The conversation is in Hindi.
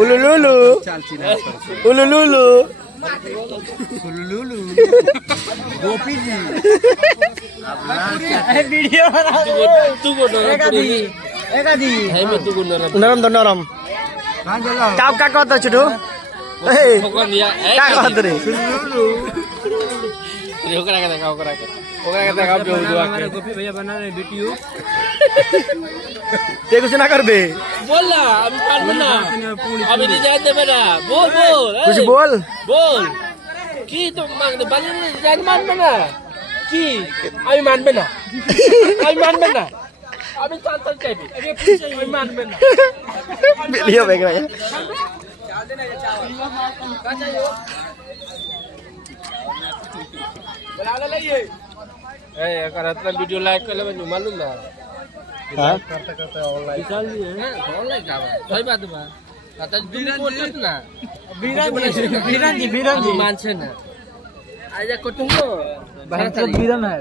उलुलुलु उलुलुलु उलुलुलु गोपी जी वीडियो बना तू को एकादी है मैं तू को नरम तो नरम कहां चला काव का कहत छुटू ए ठोकर दिया का कहत रे उलुलुलु ये ओकरा के देखा पे हुआ हमारे गोपी भैया बना रहे वीडियो ते कुछ ना करबे बोल ना अभी पाल बना अभी रिजाइन दे बना बोल कुछ बोल बोल की तो मांग दे बन रिजाइन मान बना की अभी मान बना अभी चल चाहिए अभी मान बना वीडियो देख रहा है ए अगर इतना वीडियो लाइक कर ले मुझे मालूम ना हां करते ऑनलाइन विशाल जी है ऑनलाइन का सही बात बा आता बीरन ना बीरन जी मान छे ना आजा कोटुंगो बीरन है